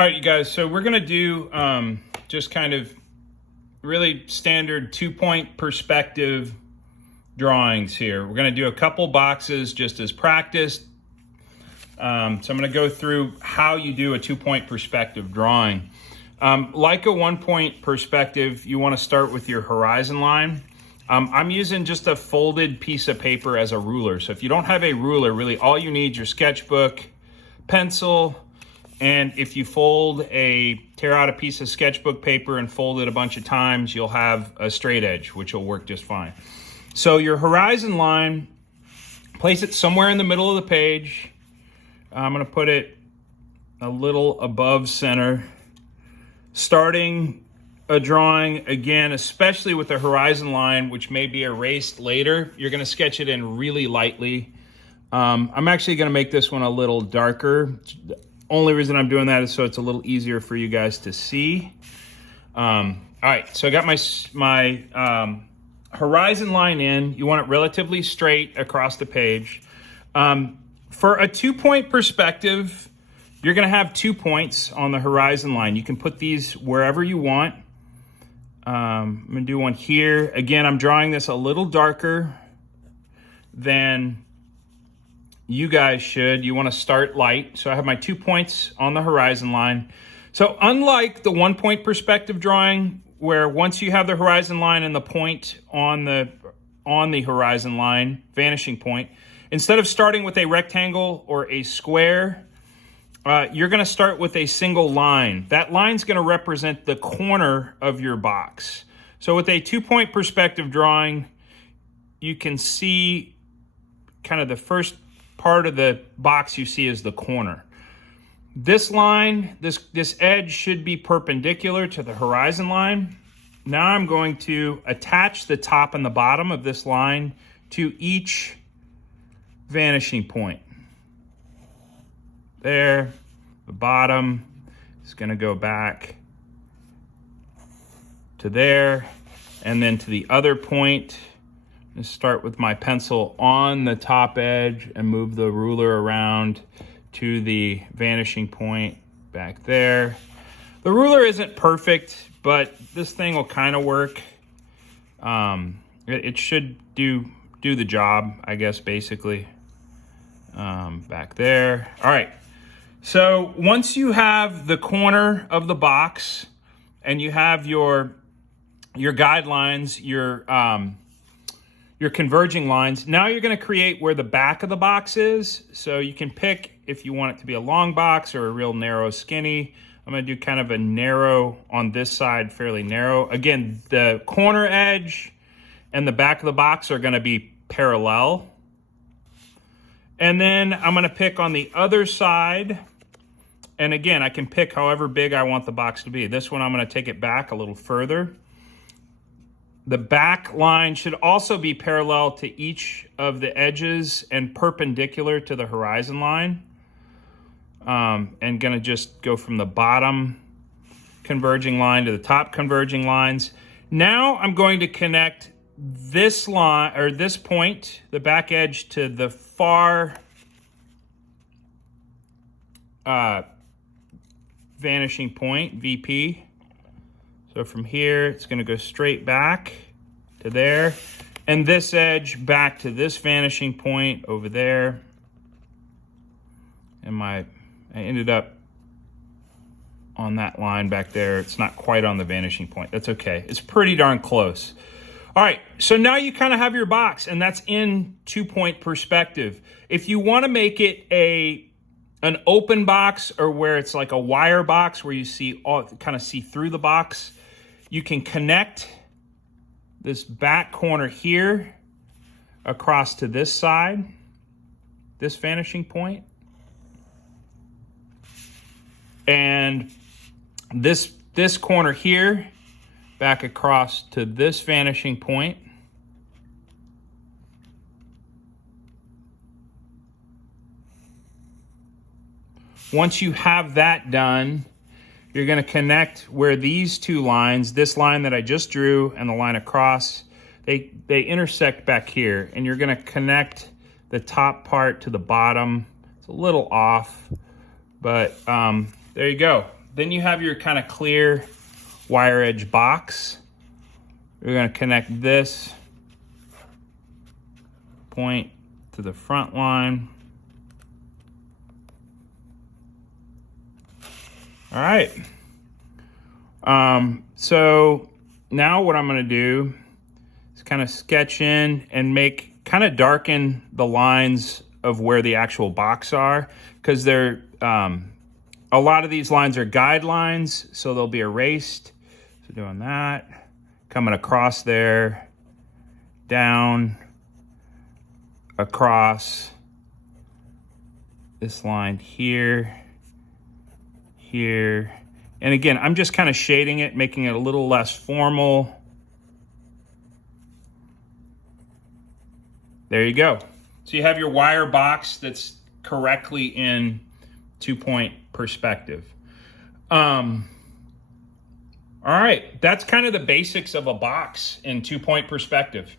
All right, you guys, so we're gonna do just kind of really standard 2-point perspective drawings here. We're gonna do a couple boxes just as practice. So I'm gonna go through how you do a 2-point perspective drawing. Like a 1-point perspective, you wanna start with your horizon line. I'm using just a folded piece of paper as a ruler. So if you don't have a ruler, really all you need is your sketchbook, pencil, and if you tear out a piece of sketchbook paper and fold it a bunch of times, you'll have a straight edge, which will work just fine. So your horizon line, place it somewhere in the middle of the page. I'm gonna put it a little above center. Starting a drawing, again, especially with the horizon line, which may be erased later, you're gonna sketch it in really lightly. I'm actually gonna make this one a little darker. Only reason I'm doing that is so it's a little easier for you guys to see. All right, so I got my horizon line in. You want it relatively straight across the page. For a 2-point perspective, you're gonna have 2 points on the horizon line. You can put these wherever you want. I'm gonna do one here. Again, I'm drawing this a little darker than you guys should. You want to start light. So I have my 2 points on the horizon line. So unlike the 1-point perspective drawing, where once you have the horizon line and the point on the horizon line, vanishing point, instead of starting with a rectangle or a square, you're going to start with a single line. That line's going to represent the corner of your box. So with a 2-point perspective drawing, you can see kind of the first part of the box you see is the corner. This line, this edge should be perpendicular to the horizon line. Now I'm going to attach the top and the bottom of this line to each vanishing point. There, the bottom is going to go back to there, and then to the other point. Let's start with my pencil on the top edge and move the ruler around to the vanishing point back there. The ruler isn't perfect, but this thing will kind of work. It should do the job, I guess, basically. Back there. All right. So once you have the corner of the box and you have your guidelines, your converging lines, now you're going to create where the back of the box is. So you can pick if you want it to be a long box or a real narrow, skinny. I'm going to do kind of a narrow on this side, fairly narrow. Again, the corner edge and the back of the box are going to be parallel. And then I'm going to pick on the other side. And again, I can pick however big I want the box to be. This one, I'm going to take it back a little further. The back line should also be parallel to each of the edges and perpendicular to the horizon line. And gonna just go from the bottom converging line to the top converging lines. Now I'm going to connect this line, or this point, the back edge, to the far vanishing point, VP. So from here, it's going to go straight back to there. And this edge back to this vanishing point over there. And I ended up on that line back there. It's not quite on the vanishing point. That's okay. It's pretty darn close. All right, so now you kind of have your box, and that's in 2-point perspective. If you want to make it an open box, or where it's like a wire box where you kind of see through the box, you can connect this back corner here across to this side, this vanishing point. And this corner here back across to this vanishing point. Once you have that done, you're going to connect where these two lines, this line that I just drew and the line across, they intersect back here, and you're going to connect the top part to the bottom. It's a little off, but there you go. Then you have your kind of clear wire edge box. We're going to connect this point to the front line. All right. So now what I'm going to do is kind of sketch in and kind of darken the lines of where the actual box are, because they're a lot of these lines are guidelines, so they'll be erased. So doing that, coming across there, down, across this line here, here. And again, I'm just kind of shading it, making it a little less formal. There you go. So you have your wire box that's correctly in 2-point perspective. All right, that's kind of the basics of a box in 2-point perspective.